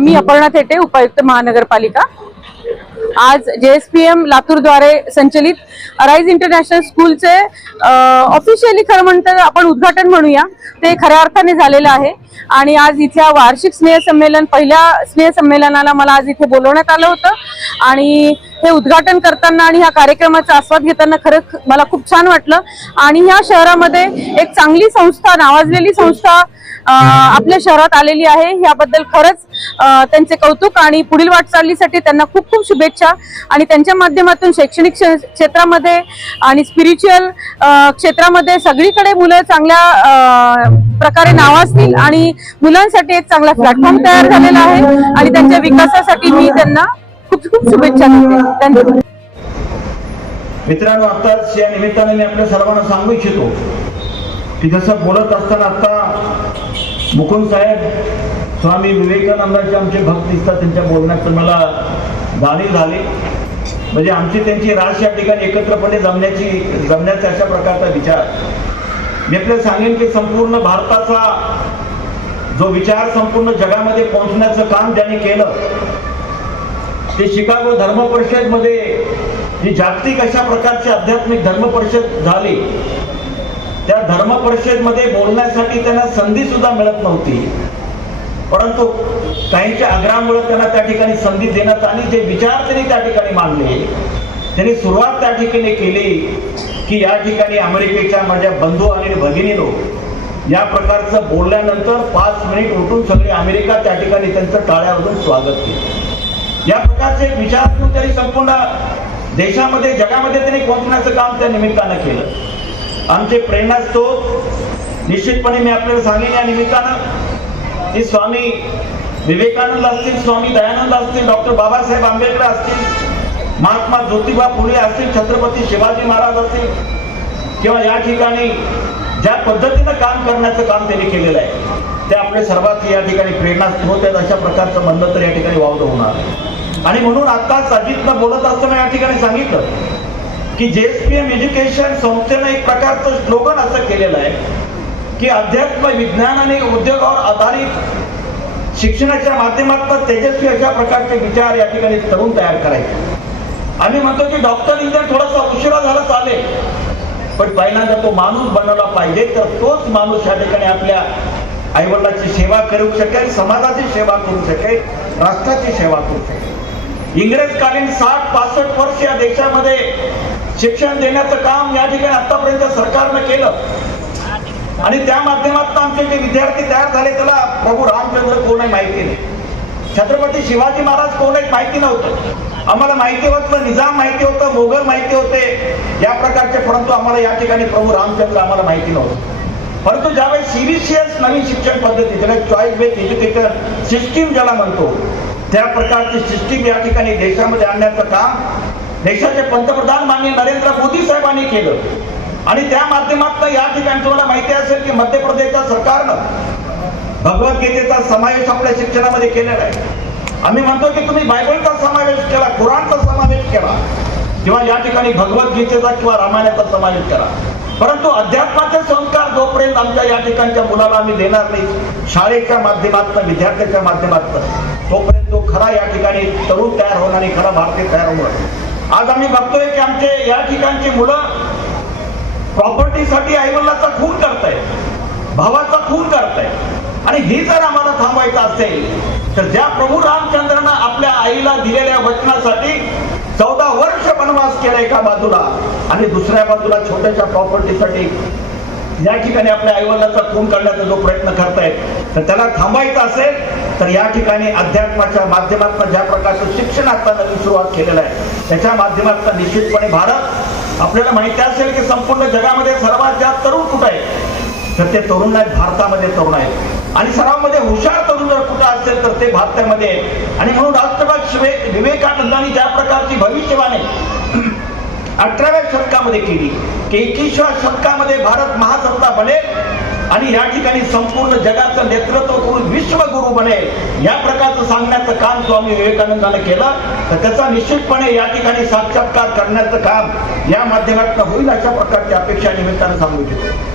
मी अपर्णा थेटे उपायुक्त महानगरपालिका. आज जेएसपीएम लातूरद्वारे संचलित अराईज इंटरनॅशनल स्कूलचे ऑफिशियली खरं म्हणतं आपण उद्घाटन म्हणूया. ते खऱ्या अर्थाने झालेलं आहे. आणि आज इथल्या वार्षिक स्नेहसंमेलन पहिल्या स्नेहसंमेलनाला मला आज इथे बोलवण्यात आलं होतं. आणि हे उद्घाटन करताना आणि ह्या कार्यक्रमाचा आस्वाद घेताना खरंच मला खूप छान वाटलं. आणि ह्या शहरामध्ये एक चांगली संस्था नावाजलेली संस्था आपल्या शहरात आलेली आहे. याबद्दल खरंच त्यांचे कौतुक आणि पुढील वाटचालीसाठी त्यांना खूप खूप शुभेच्छा. आणि त्यांच्या माध्यमातून शैक्षणिक क्षेत्रामध्ये आणि स्पिरिच्युअल क्षेत्रामध्ये सगळीकडे मुलं चांगल्या प्रकारे नावाजतील आणि मुलांसाठी एक चांगला प्लॅटफॉर्म तयार झालेला आहे. आणि त्यांच्या विकासासाठी मी त्यांना खूप खूप शुभेच्छा देते. मित्रांनो आताच या निमित्ताने मी आपल्या सर्वांना सांगू इच्छितो की जसं बोलत असताना आता मुकुंद साहेब स्वामी विवेकानंदाचे आमचे भक्त दिसतात त्यांच्या बोलण्यात मला जाणीव झाली. म्हणजे आमची त्यांची रास या ठिकाणी एकत्रपणे जमण्याची जमण्याचा अशा प्रकारचा विचार. मी आपल्याला सांगेन की संपूर्ण भारताचा जो विचार संपूर्ण जगामध्ये पोहोचण्याचं काम ज्यांनी केलं. ते शिकागो धर्म परिषदमध्ये जी जागतिक अशा प्रकारची आध्यात्मिक धर्म परिषद झाली त्या धर्म परिषदमध्ये बोलण्यासाठी त्यांना संधी सुद्धा मिळत नव्हती. परंतु काहींच्या आग्रहामुळे त्यांना त्या ठिकाणी संधी देण्यात आली जे विचार त्यांनी त्या ठिकाणी मांडले. त्यांनी सुरुवात त्या ठिकाणी केली की या ठिकाणी अमेरिकेच्या माझ्या बंधू आणि भगिनीनो या प्रकारचं बोलल्यानंतर पाच मिनिट उठून सगळी अमेरिका त्या ठिकाणी त्यांचं टाळ्यावरून स्वागत केलं. या प्रकारचे एक विचार करून त्यांनी संपूर्ण देशामध्ये जगामध्ये त्यांनी पोहोचण्याचं काम त्या निमित्तानं केलं. आमचे प्रेरणास्त्रोत निश्चितपणे मी आपल्याला सांगेन या निमित्तानं. की स्वामी विवेकानंद असतील स्वामी दयानंद असतील डॉक्टर बाबासाहेब आंबेडकर असतील महात्मा ज्योतिबा फुले असतील छत्रपती शिवाजी महाराज असतील किंवा या ठिकाणी ज्या पद्धतीनं काम करण्याचं काम त्यांनी केलेलं आहे. ते आपले सर्वात या ठिकाणी प्रेरणा स्रोत आहेत अशा प्रकारचं म्हणलं तर या ठिकाणी वावलं होणार. आणि म्हणून आत्ताच अजितनं बोलत असताना या ठिकाणी सांगितलं की जेएसपीएम एज्युकेशन संस्थेनं एक प्रकारचं स्लोगन असं केलेलं आहे की अध्यात्म विज्ञान आणि उद्योगावर आधारित शिक्षणाच्या माध्यमातून तेजस्वी अशा प्रकारचे विचार या ठिकाणी तरुण तयार करायचे. आम्ही म्हणतो की डॉक्टर इंजिनियर थोडासा उशिरा झाला चालेल पण पहिल्यांदा तो माणूस बनवला पाहिजे तर तोच माणूस या ठिकाणी आपल्या आईवडिलाची सेवा करू शकेल समाजाची सेवा करू शकेल राष्ट्राची सेवा करू शकेल. इंग्रजकालीन साठ पासष्ट वर्ष या देशामध्ये शिक्षण देण्याचं काम या ठिकाणी आतापर्यंत सरकारनं केलं. आणि त्या माध्यमातून आमचे जे विद्यार्थी तयार झाले त्याला प्रभू रामचंद्र कोण आहे माहिती नाही. छत्रपती शिवाजी महाराज कोण आहेत माहिती नव्हतं. आम्हाला माहिती होतं निजाम माहिती होतं मोगल माहिती होते. या प्रकारचे परंतु आम्हाला या ठिकाणी प्रभू रामचंद्र आम्हाला माहिती नव्हतं. परंतु ज्यावेळी सीबीसीएस नवीन शिक्षण पद्धती त्याला चॉईस बेस्ड एज्युकेशन सिस्टीम ज्याला म्हणतो त्या प्रकारची सिस्टीम या ठिकाणी देशामध्ये आणण्याचं काम देशाचे पंतप्रधान माननीय नरेंद्र मोदी साहेबांनी केलं. आणि त्या माध्यमातून या ठिकाणी तुम्हाला माहिती असेल की मध्य प्रदेशच्या सरकारनं भगवद्गीतेचा समावेश आपल्या शिक्षणामध्ये केलेला आहे. आम्ही म्हणतो की तुम्ही बायबलचा समावेश केला कुराणचा समावेश केला किंवा या ठिकाणी भगवद्गीतेचा किंवा रामायणाचा समावेश करा परंतु अध्यात्माचे संस्कार जोपर्यंत आमच्या या ठिकाणच्या मुलाला आम्ही देणार नाही शाळेच्या माध्यमातून विद्यार्थ्याच्या माध्यमातून तोपर्यंत तो खरा या ठिकाणी तरुण तयार होणार आणि खरा भारतीय तयार होणार आज आम्ही बघतोय की आमचे या ठिकाणची मुलं प्रॉपर्टीसाठी आईवडिलाचा खून करतायत भावाचा खून करतायत. आणि ही जर आम्हाला थांबवायचं असेल तर ज्या प्रभू रामचंद्रानं आपल्या आईला दिलेल्या वचनासाठी चौदा वर्ष वनवास केला एका बाजूला आणि दुसऱ्या बाजूला छोट्याशा प्रॉपर्टीसाठी या ठिकाणी आपल्या आईवडिलाचा खून करण्याचा जो प्रयत्न करतायत तर त्याला थांबायचं असेल तर या ठिकाणी अध्यात्माच्या माध्यमातून ज्या प्रकारचं शिक्षण आता नवीन सुरुवात केलेलं आहे त्याच्या माध्यमातून निश्चितपणे भारत आपल्याला माहिती असेल की संपूर्ण जगामध्ये सर्वात जास्त तरुण कुठं आहे? तर ते तरुण आहेत भारतामध्ये तरुण आहेत. आणि सर्वांमध्ये हुशार तरुण जर कुठं असेल तर ते भारतामध्ये आणि म्हणून राष्ट्रपती विवेकानंदांनी ज्या प्रकारची भविष्यवाणी अठराव्या शतकामध्ये केली. की एकवीसव्या शतकामध्ये भारत महासत्ता बनेल आणि या ठिकाणी संपूर्ण जगाचं नेतृत्व करून विश्वगुरु बनेल. या प्रकारचं सांगण्याचं काम स्वामी विवेकानंदानं केलं. तर त्याचा निश्चितपणे या ठिकाणी साक्षात्कार करण्याचं काम या माध्यमातून होईल अशा प्रकारची अपेक्षा निमित्तानं सांगू इच्छितो.